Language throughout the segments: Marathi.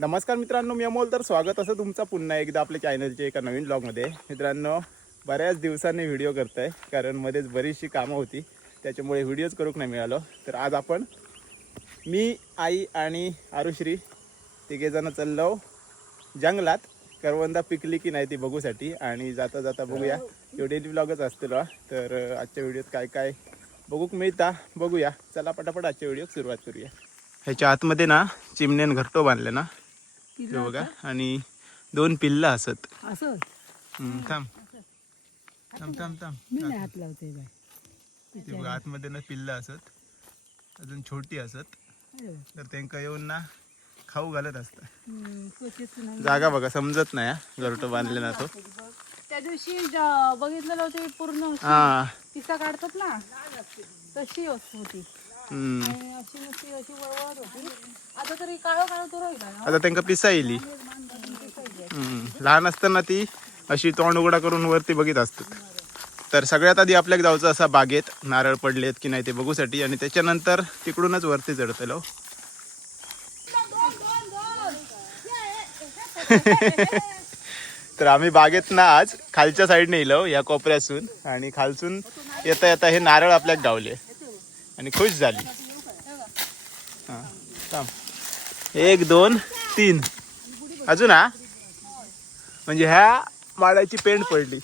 नमस्कार मित्रांनो, मी अमोल. तर स्वागत असं तुमचं पुन्हा एकदा आपल्या चॅनलच्या एका नवीन ब्लॉगमध्ये. मित्रांनो, बऱ्याच दिवसांनी व्हिडिओ करत आहे कारण मध्येच बरीचशी कामं होती, त्याच्यामुळे व्हिडिओज करूक नाही मिळालो. तर आज आपण मी, आई आणि आरुश्री तिघेजणं चाललो जंगलात. करवंदा पिकली की नाही ती बघूसाठी, आणि जाता जाता बघूया. डेली ब्लॉगच असतो. तर आजच्या व्हिडिओत काय काय बघूक मिळता बघूया. चला पटापट आजच्या व्हिडिओ सुरुवात करूया. ह्याच्या आतमध्ये ना चिमण्यान घरटो बांधले ना, हे बघा, आणि 2 पिल्ला असत. असं थांब थांब थांब थांब. मी नाही हात लावते बाय. ते बघा आतमध्ये ना पिल्ला असत, अजून छोटी असत. तर त्यांका येऊन ना खाऊ घालत असतात. जागा बघा, समजत नाही घरटो बांधले ना तो. त्या दिवशी बघितलेलं ते पूर्ण पिसा काढतात ना, तशी होती. अशी नुसती अशी वळवळत होती. आता तरी काळो काळो तो राहिला. आता त्यांका पिसा येईल. लहान असताना ती अशी तोंड उघडा करून वरती बघित असतात. तर सगळ्यात आधी आपल्याला जायचं असा बागेत नारळ पडलेत की नाही ते बघूसाठी, आणि त्याच्यानंतर तिकडूनच वरती चढतलो. तर आम्ही बागेत ना आज खालच्या साईडने येलो, या कोपऱ्यासून, आणि खालसून येता येता हे नारळ आपल्याक गावले आणि खुश झाली. हा, थांब. 1 2 3 अजून म्हणजे ह्या माडाची पेंड पडली.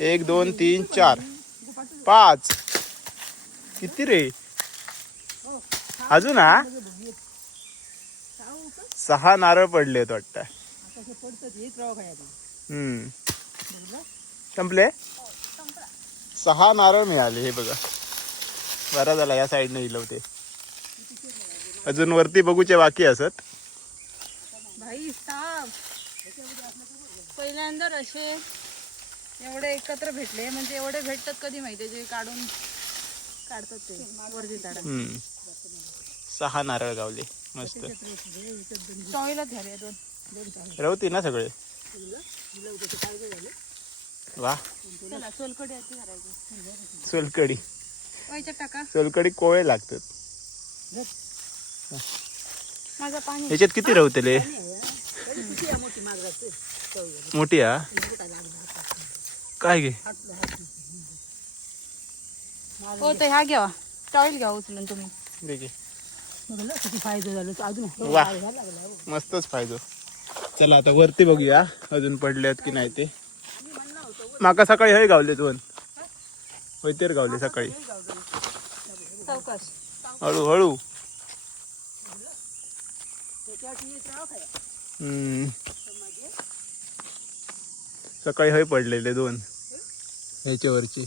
1 2 3 4 5 किती रे? अजून 6 नारळ पडले वाटतं. संपले. 6 नारळ मिळाले. हे बघा, बरा झाला या साईडने येलो ते. अजून वरती बघूचे बाकी असत. भाई साहेब, पहिल्यांदा असे एवढे एकत्र भेटले, म्हणजे एवढे भेटतात कधी माहिती, जे काढतात ते वरती झाड. 6 नारळ गावले मस्त. चॉईला झाले 2 रवती ना सगळे. वा, चला सोलकडी आधी करायची. सोलकडी. व्हायच्या टाका. सोलकडी कोळे लागतात. माझा पाणी ह्याच्यात किती रवतले? मोठी काय घे. हो तर ह्या घ्यावा, चॉईल घ्या उचलून तुम्ही. देखील किती फायदा झाला अजून. वा, मस्तच फायदो. चला आता वरती बघूया अजून पडलेत की नाही ते. माका सकाळी हय गावले 2 होयतेर गावले सकाळी. चौकश हळूहळू. सकाळी हय पडलेले 2 ह्याच्यावरची.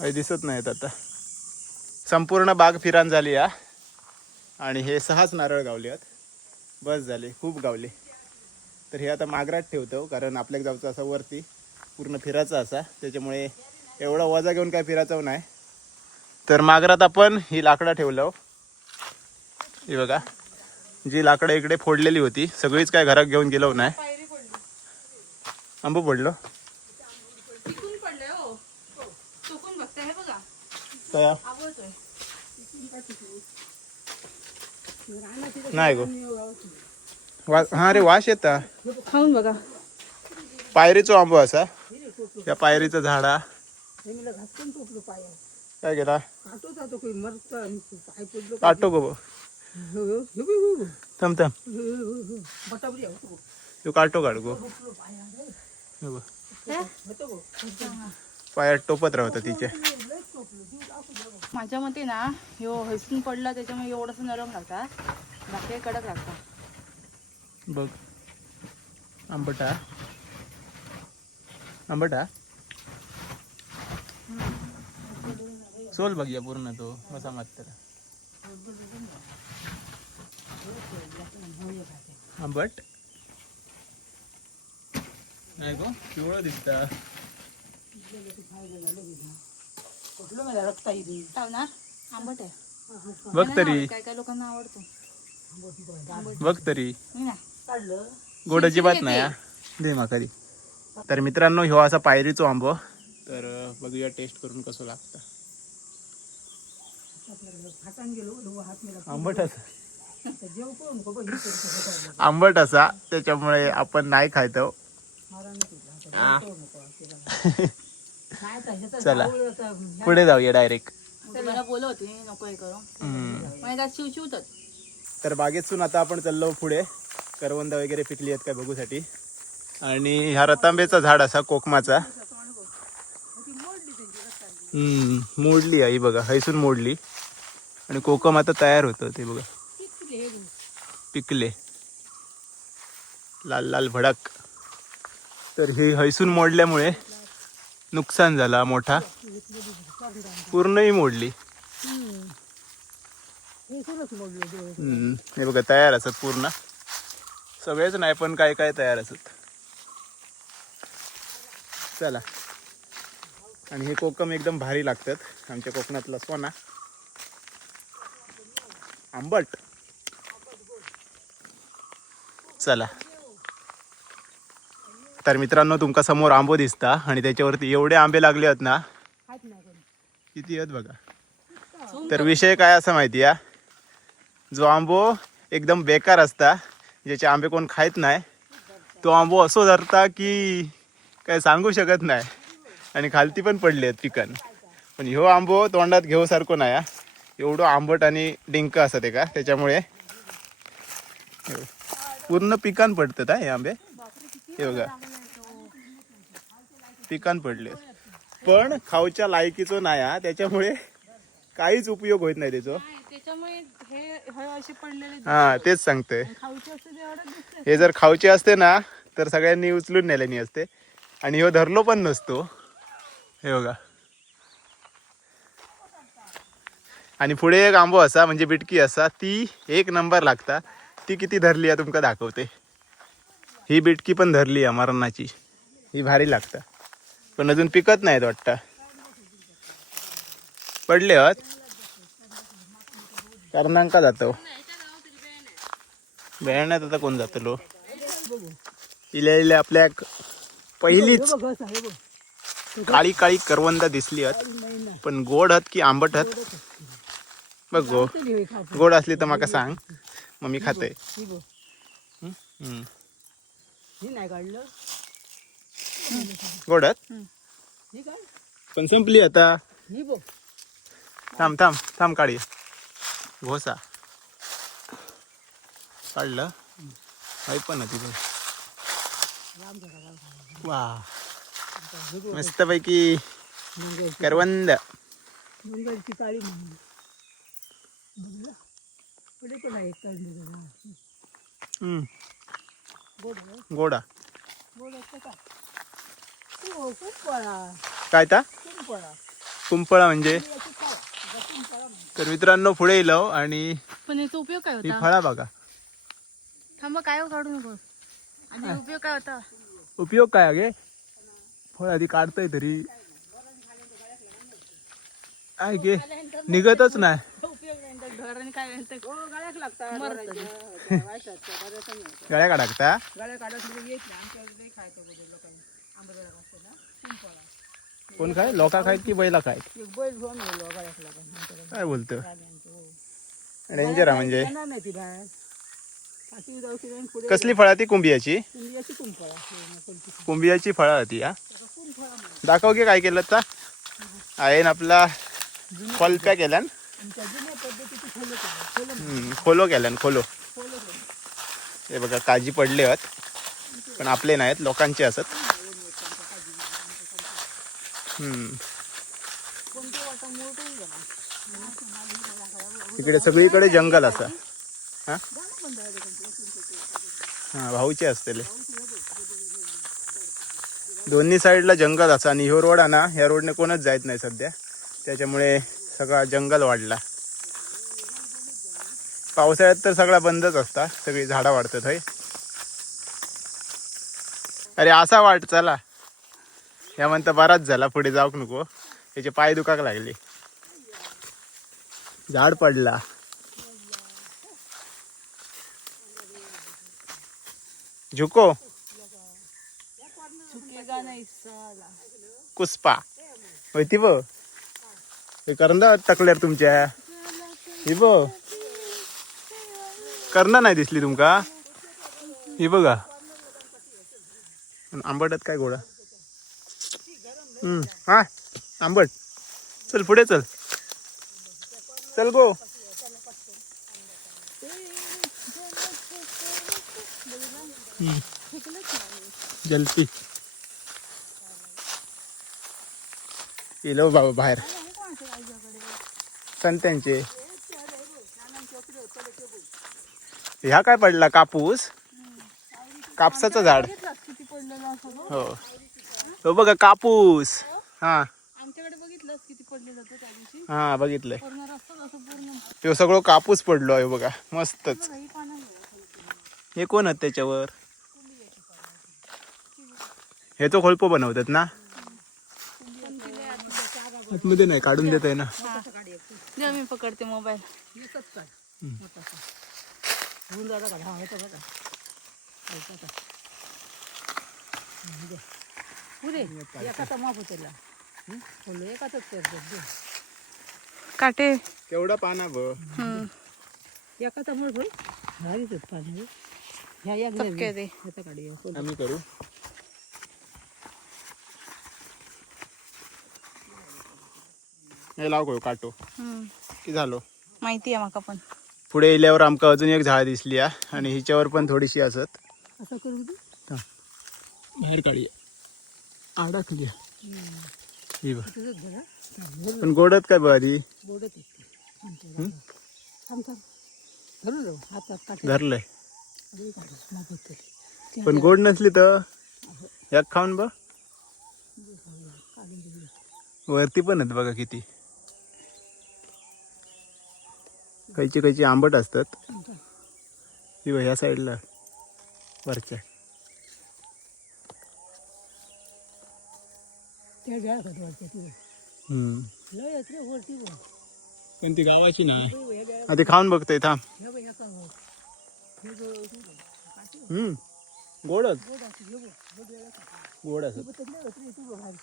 हय दिसत नाहीत आता. संपूर्ण बाग फिरान झाली आणि हे 6च नारळ गावले आहेत. बस झाले, खूप गावले. तर हे आता मागरात ठेवतो, कारण आपल्याला जायचं असं वरती पूर्ण फिरायचं असा, त्याच्यामुळे एवढा वजा घेऊन काय फिरायचं नाही. तर मागरात आपण ही लाकडं ठेवलं. ही बघा, जी लाकडं इकडे फोडलेली होती सगळीच काय घरात घेऊन गेलो नाही. आंबू पडलो पडले. हो चुकून बघते. हे बघा काय आवडतोय. नाही गो. हा रे, वास येता. खाऊन बघा. पायरीचो आंबो असा. या पायरीचं झाडा काय गेला काटो गो. थांब थांब, तू काटो काढ गो. पायात टोपत राहता तिच्या. माझ्या मते ना ह्यो हैसून पडला, त्याच्यामुळे एवढंसं नरम लागता, बाकी कडक लागता. बघ, आंबटा आंबटा सोल बघूया पूर्ण तो कसा मात्र. आंबट नाही गो, पिवळं दिसता. लावणार आंबट आहे. बघ तरी, काय काय लोकांना आवडतो. बघ तरी. मी गोड अजिबात नाही दे माका दी. तर मित्रांनो, ह्यो असा पायरीचो आंबो. तर बघूया टेस्ट करून कसं लागतं. हातान गेलो दोघं हात मेला आंबट असा जेव करू नको बघ, हे करू नको. आंबट असा त्याच्यामुळे आपण नाही खायतो. मारायला नको, आता जेव करू नको, केला. नाही तर ह्याचं चला. जाऊळ आता ह्या- पुढे जाऊया डायरेक्ट. मला बोलत होती नको हे करू म्हणजे त्यात शिवशिवतात. तर बागेतून आता आपण चाललो पुढे. करवंद वगैरे पिकली आहेत काय बघूसाठी. आणि ह्या रतांब्याचा झाड असा कोकमाचा. मोडली आई बघा, हैसून मोडली. आणि कोकम आता तयार होतं ते बघा, पिकले लाल लाल भडक. तर हे हैसून मोडल्यामुळे नुकसान झाला मोठा, पूर्णही मोडली. हे सुरूच मोडलं डोळे. हे बघा तयार असत पूर्ण, सगळेच नाही पण काय काय तयार असत. चला. आणि हे कोकम एकदम भारी लागतात, आमच्या कोकणातला सोना. आंबट. चला. तर मित्रांनो तुमका समोर आंबो दिसता आणि त्याच्यावरती एवढे आंबे लागले आहेत ना, हात नाही करू. किती आहेत बघा. तर विषय काय असा माहिती आहे, जो आंबो एकदम बेकार असता, ज्याचे आंबे कोण खायत नाही, तो आंबो असो धरता की काय सांगू शकत नाही. आणि खालती पण पडले आहेत पिकान. पण ह्यो आंबो तोंडात घेऊसारखो नाही हा. एवढं आंबट आणि डिंक असत आहे का, त्याच्यामुळे पूर्ण पिकान पडतात हा हे आंबे. हे बघा पिकान पडले, पण खाऊच्या लायकीचो नाही हा, त्याच्यामुळे काहीच उपयोग होत नाही त्याचा. त्याच्यामुळे हे असे पडलेले हा तेच सांगतोय. खाऊचे असते ते एवढं दिसते. हे जर खाऊचे असते ना तर सगळ्यांनी उचलून नेल्यानी असते. आणि ह्यो धरलो पण नसतो. हे बघा. आणि पुढे एक आंबो असा म्हणजे बिटकी असा, ती एक नंबर लागता. ती किती धरली आहे तुमका दाखवते. ही बिटकी पण धरली आहे मरणाची, ही भारी लागता. पण अजून पिकत नाहीत वाटतं, पडले आहेत. कर्नांका जातो बेळण्यात, आता कोण जातलो. इल्या आपल्या पहिलीच बघ असं आहे बघ. काळी काळी करवंदा दिसली आहेत. पण गोड आहेत की आंबट आहेत बघ. हे खा. गोड असली तर माका सांग, मग मी खाते. ही बघ. हे नाही काढलं. गोड आहेत ही काढ. पण संपली आता. ही बघ. थांब थांब थांब, काढी घोसा काढलं. काही पण होती बघ. वा मस्त पैकी मंगळची करवंद. मंगळची काळी म्हणून. बघला? पुढे पण आहे एक काढली बघा. गोड आहे. गोडा गोड असतं का? हो, खूप पळा. काय ता खूप पळा. कुंपळा म्हणजे. याची खावा. गप्पून पळा म्हणून. तर मित्रांनो पुढे येलो आणि पण याचा उपयोग काय ही होता? फळा बघा. थांबा काय काढू नको. आणि उपयोग काय होता? उपयोग काय अगे, फळ आधी काढतोय तरी काय गे निघतच नाही. उपयोग नाही तर ढोरांनी काय हो, गळ्यात लागतात. गळ्या काढता. गळ्या काढत म्हणजे येत नाही. आमच्याकडे लई खायचं बघ लोकांनी. आंबेला असतं ना, खूप पळा. कोण काय लोका खायत की बैला खायत, एक बैल घेऊन गेलो गळ्यात लागून. आमच्याकडे काय बोलतो. प्राण्यांचं, हो. डेंजर म्हणजे. येणार नाही ती बाहेर. पाठी जाऊ ती पुढे कसली फळा ती कुंभियाची. इंडियाची कुंपळा. कोणती कुंभियाची फळं होती हा. दाखव की काय केलं तर. आहे ना आपला फलप्या केल्यान. आमच्या जुन्या पद्धतीची फुलं केलं. खोलो केल्यान खोलो. हे बघा काजी पडले आहेत, पण आपले नाहीत, लोकांचे असत. कोणती वाटा मोठून गेला. इकडे सगळीकडे जंगल असा. हा हा भाऊचे असतले. दोन्ही साईडला जंगल असा. आणि ह्यो रोड आहे ना, ह्या रोडने कोणच जायत नाही सध्या, त्याच्यामुळे सगळा जंगल वाढला. पावसाळ्यात तर सगळा बंदच असता, सगळी झाडं वाढतात. होय अरे असा वाट. चला ह्या म्हणता बराच झाला, पुढे जाऊक नको, त्याचे पाय दुखाक लागले. झाड पडला. झुको चुकेगा नाही साला. कुस्पा होती बघ. करंदा टाकल्यार तुमच्या. ही बघ कर्ण नाही दिसली तुमका ही बघा आंबटत काय गोडा हा आंबट चल पुढे चल चल गो जलपी गेलो बाबा बाहेर संत्यांचे ह्या काय पडला कापूस कापसाचं झाड किती पडलेलं असं हो हो बघा कापूस हा आमच्याकडे बघितलंस किती पडलेलं होतं त्या दिवशी हा बघितलंय पूर्ण रस्ता असं पूर्ण तो सगळं कापूस पडलो आहे बघा मस्तच काही पानं हे कोण आहेत त्याच्यावर हे तो खोलपो बनवतात ना आतमध्ये नाही काढून देत आहे ना द्या मी पकडते मोबाईल पुरे एकाचा माप होतेला एकाच करतो काटे केवढा पाना बघ एकाचा मूळ होय भारीच पाणी ह्या एक चपके दे ह्याचा काढूया आम्ही करू हे लाव करू काटो की झालो माहिती आहे माका पण पुढे येल्यावर आमका अजून एक झाड दिसली आणि हिच्यावर पण थोडीशी असत असं करू दे बाहेर काढूया अडकली ही बघ तसंच बरं पण गोडत काय बघ आधी बोडत येते थांब थांब धरू जाऊ हातात काटे धरलंय माप होते पण गोड नसली तर याक खाऊन बघ वरती पण आहेत बघा किती कैची कैची आंबट असतात ही बघ ह्या साईडला वरच्या त्या झाड कधी वाटते ती लय येत रे वरती बघ पण ती गावाची नाही आधी खाऊन बघतोय थांब ह्या बघ एका गोडच गोड असत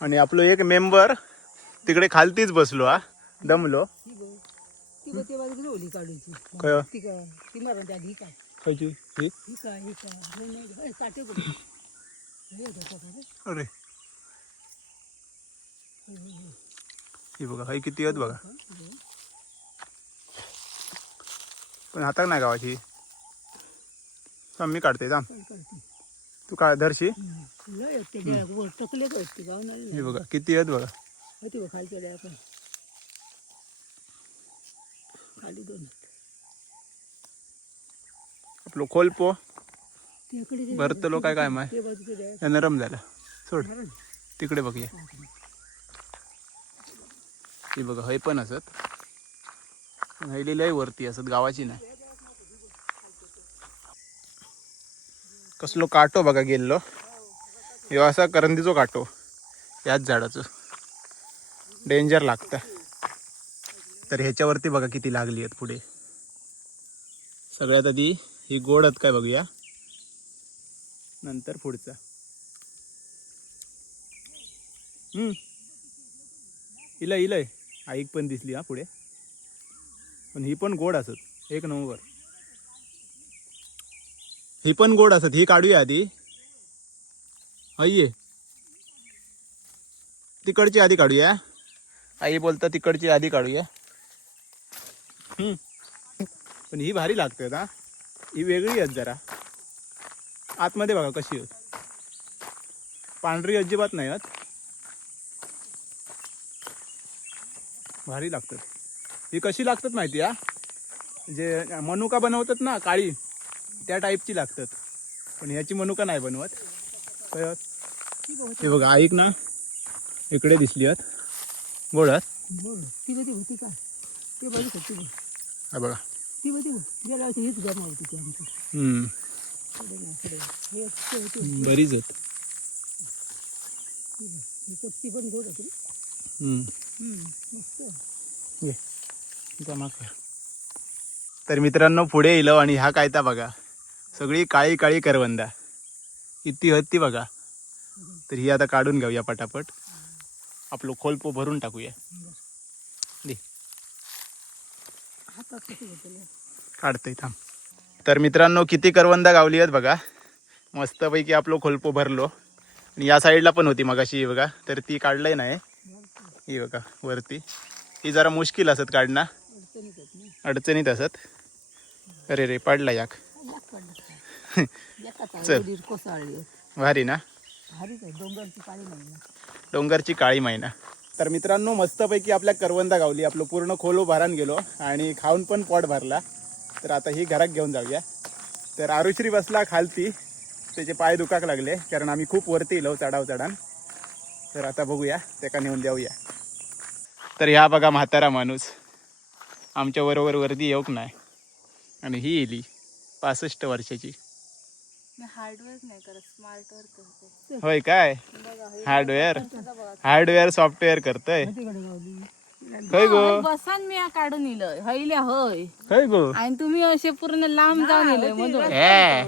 आणि आपलं एक मेंबर तिकडे खालतीच बसलो दमलो ती बघ ते बाजूला ओली काढायची काय ती का ती मारून त्या ही काय खायची ही ही काय नाही काटे कुठे अरे ही बघा हाय किती आहेत बघा पण हातात नाही गावाची थांब मी काढते थांब तू काढ धरशी लय ते वर टकले काय ते गाव नाही हे बघा किती आहेत बघा होती बघ खालच्याड्या पण खाली दोन आपलं खोलपो तिकडे भरतलो काय काय माय ते बाजूचे द्या या नरम झाला सोड तिकडे बघूया ही बघा हे पण असत हैली लय वरती असत गावाची नाही कसलो काटो बघा गेल्लो ह्यो असा करंदीचो काटो याच झाडाचं डेंजर लागतं तर ह्याच्यावरती बघा किती लागली आहेत पुढे सगळ्यात आधी ही गोड आहेत काय बघूया नंतर पुढचा इलय इलय आईक पण दिसली हा पुढे पण ही पण गोड असत एक नंबर ही पण गोड असत ही काढूया आधी ये तिकडची आधी काढूया आई बोलता तिकडची आधी काढूया पण ही भारी लागते ना ही वेगळी आहेत जरा आतमध्ये बघा कशी आहेत पांढरी अजिबात नाही आहेत भारी लागतात ही कशी लागतात माहिती जे मनुका बनवतात ना काळी त्या टाईपची लागतात पण ह्याची मनुका नाही बनवत हे बघा ऐक ना इकडे दिसली आहेत गोडात ती बघ होती का ते बाजू होती बघ हा बघा ती बघ गेल्या वर्षी हीच गरम होती ती आमची बरीच आहेत ती पण गोड होती जमा कर तर मित्रांनो पुढे येलो आणि ह्या कायता बघा सगळी काळी काळी करवंदा किती होती बघा तर ही आता काढून घेऊया पटापट आपलं खोलपो भरून टाकूया दे आता कशी होतले काढतोय थांब. तर मित्रांनो किती करवंदा गावली आहेत बघा. मस्तपैकी आपलं खोलपो भरलो. आणि या साईडला पण होती मगाशी ही बघा. तर ती काढलंय नाही ही बघा वरती. ही जरा मुश्किल असत काढणं, अडचणीत आहेत ना. अडचणीत असत. अरे रे पडला याक. चल. कोसळली भारी ना, भारीच आहे. डोंगरची काळी नाही डोंगरची काळी मैना. तर मित्रांनो मस्तपैकी आपल्या करवंदा गावली. आपलं पूर्ण खोलो भरान गेलो आणि खाऊन पण पोट भरला. तर आता ही घरात घेऊन जाऊया. तर आरुश्री बसला खालती, त्याचे पाय दुखाक लागले कारण आम्ही खूप वरती इलो चढान. तर आता बघूया त्याका नेऊन देऊया. तर ह्या बघा म्हातारा माणूस आमच्या बरोबर वरती येऊक नाही. आणि ही येली 65 वर्षाची. मी हार्डवेअर नाही करत, स्मार्टवेअर करते. होय काय? बघा हार्डवेअर सॉफ्टवेअर करतय. तिकडे गावली खय गो बसान मी या काढून इलय हयल्या होय. खय गो आणि तुम्ही असे पूर्ण लांब जाऊन इलय मधून.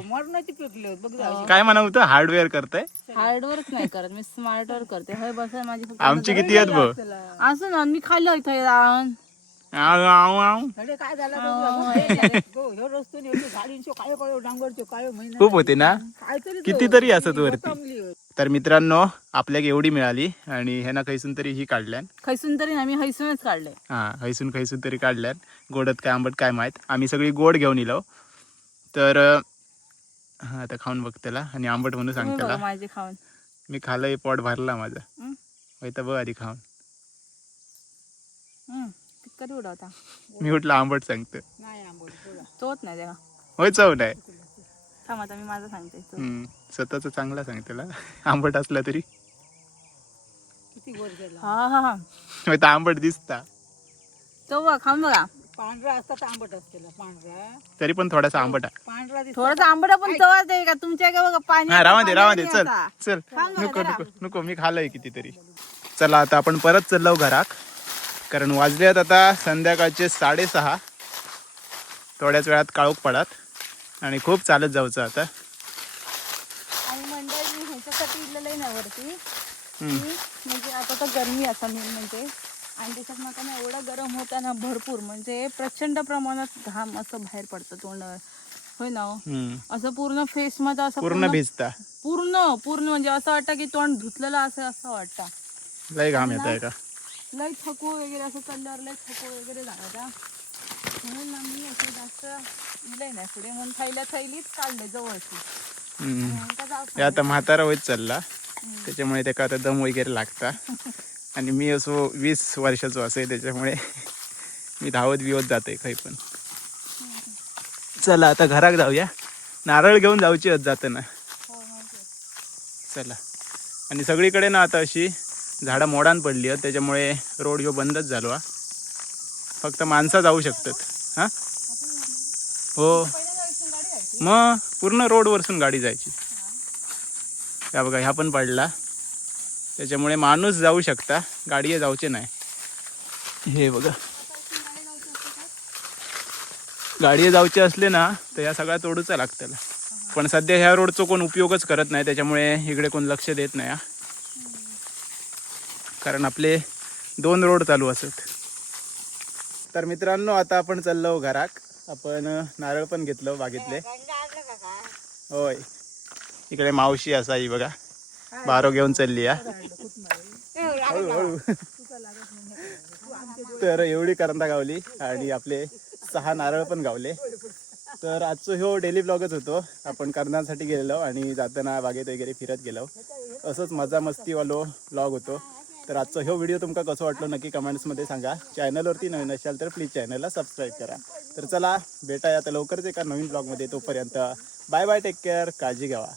मरणाची पिकले बघ काय म्हणा होतं हार्डवेअर करतय. हार्डवर्क नाही करत मी, स्मार्टवर्क करते. हय बसा माझी फक्त आमची किती आहेत बघ. असं ना मी खाल्लं इथं राहून. आव आव आव. अरे काय झालं ह्यो रस्तो गाडींचो काय काय डांगरचो काय महिना खूप होते ना, काहीतरी कितीतरी असत वरती. चांगली होती. तर मित्रांनो आपल्याक एवढी मिळाली आणि ह्याना खैसून तरी ही काढल्यान. खैसून तरी ना मी हैसूनच काढले. हा खैसून तरी काढल्यान. गोडत काय आंबट काय माहित. आम्ही सगळी गोड घेऊन इलो. तर हा आता खाऊन बघ त्याला आणि आंबट म्हणून सांग तुम्ही त्याला. बघा माझे खाऊन. मी खाल्लंय पोट भरला माझा. हं? होय तर बघ आधी खाऊन. तितकं उडवता मी उठला आंबट सांगतो. नाही आंबोली बोला. चोत नाही तेव्हा. होय चव नाही. थांब आता मी माझं सांगते. स्वतःच चांगला सांग त्याला. आंबट असला तरी. किती वर गेला हा होय तर आंबट दिसता. तो बघा खाऊन बघा. पांढरा असता तर आंबट असतेला पांढरा तरी पण थोडासा आंबट आहे. पांढरा दिसतो थोडंसं आंबट पण चवाच आहे का तुमच्या काय बघा पाणी. हा रावा दे चल आता. चल. खाऊन बघा नको जरा. नको नको मी खाल्लंय कितीतरी. चला आता आपण परत चाललो घरात. कारण वाजल्यात आता संध्याकाळचे 6:30. थोड्याच वेळात काळोख पडत आणि खूप चालत जाऊचं आता. आणि मंडळी मी ह्याच्यासाठी इलेलं नाही वरती हम्म. की म्हणजे आता तर गरमी असा मेन म्हणजे. आणि त्याच्यात नका ना एवढा गरम होता ना भरपूर म्हणजे प्रचंड प्रमाणात घाम असं बाहेर पडतं तोंडावर. होय ना हो? असं पूर्ण फेस मध्ये असं पूर्ण भिजता. पूर्ण म्हणजे असं वाटतं की तोंड धुतलेलं असं वाटतं. लय घाम येत आहे का. लय थकू वगैरे असं चालल्यावर लय थकू वगैरे झाला. म्हणून ना मी असं जास्त इलंय नाही पुढे म्हणून थैलीत काढले जवळची. हे आता म्हातारा होत चालला त्याच्यामुळे त्याका आता दम वगैरे लागता. आणि मी असो 20 वर्षाचो असे त्याच्यामुळे मी धावत जाते काही पण. चला आता घरात जाऊया. नारळ घेऊन जाऊची जाताना. चला. आणि सगळीकडे ना आता अशी झाडं मोडान पडली आहेत त्याच्यामुळे रोड ह्यो बंदच झालो हा. फक्त माणसं जाऊ शकतात. हा हो मग पूर्ण रोडवरसून गाडी जायची. या बघा ह्या पण पडला त्याच्यामुळे माणूस जाऊ शकता, गाडी जाऊचे नाही. हे बघा गाडी जाऊचे असले ना तर या सगळ्या तोडूचा लागतं. पण सध्या ह्या रोडचा कोण उपयोगच करत नाही त्याच्यामुळे इकडे कोण लक्ष देत नाही. कारण आपले 2 रोड चालू असत. तर मित्रांनो आता आपण चाललो घरात. आपण नारळ पण घेतलो बागेतले. होय इकडे मावशी असा ही बघा बारो घेऊन चालली या. हळूहळू. तर एवढी करंदा गावली आणि आपले 6 नारळ पण गावले. तर आजचं ह्यो डेली ब्लॉगच होतो. आपण करंदासाठी गेलेलो आणि जाताना बागेत वगैरे फिरत गेलो. असंच मजा मस्तीवालो ब्लॉग होतो. तर आजचा ह्यो व्हिडिओ तुमका कसं वाटलं नक्की कमेंट्समध्ये सांगा. चॅनलवरती नवीन असाल तर प्लीज चॅनलला सबस्क्राईब करा. तर चला भेटाया आता लवकरच एका नवीन ब्लॉगमध्ये. तोपर्यंत बाय बाय, टेक केअर, काळजी घ्यावा.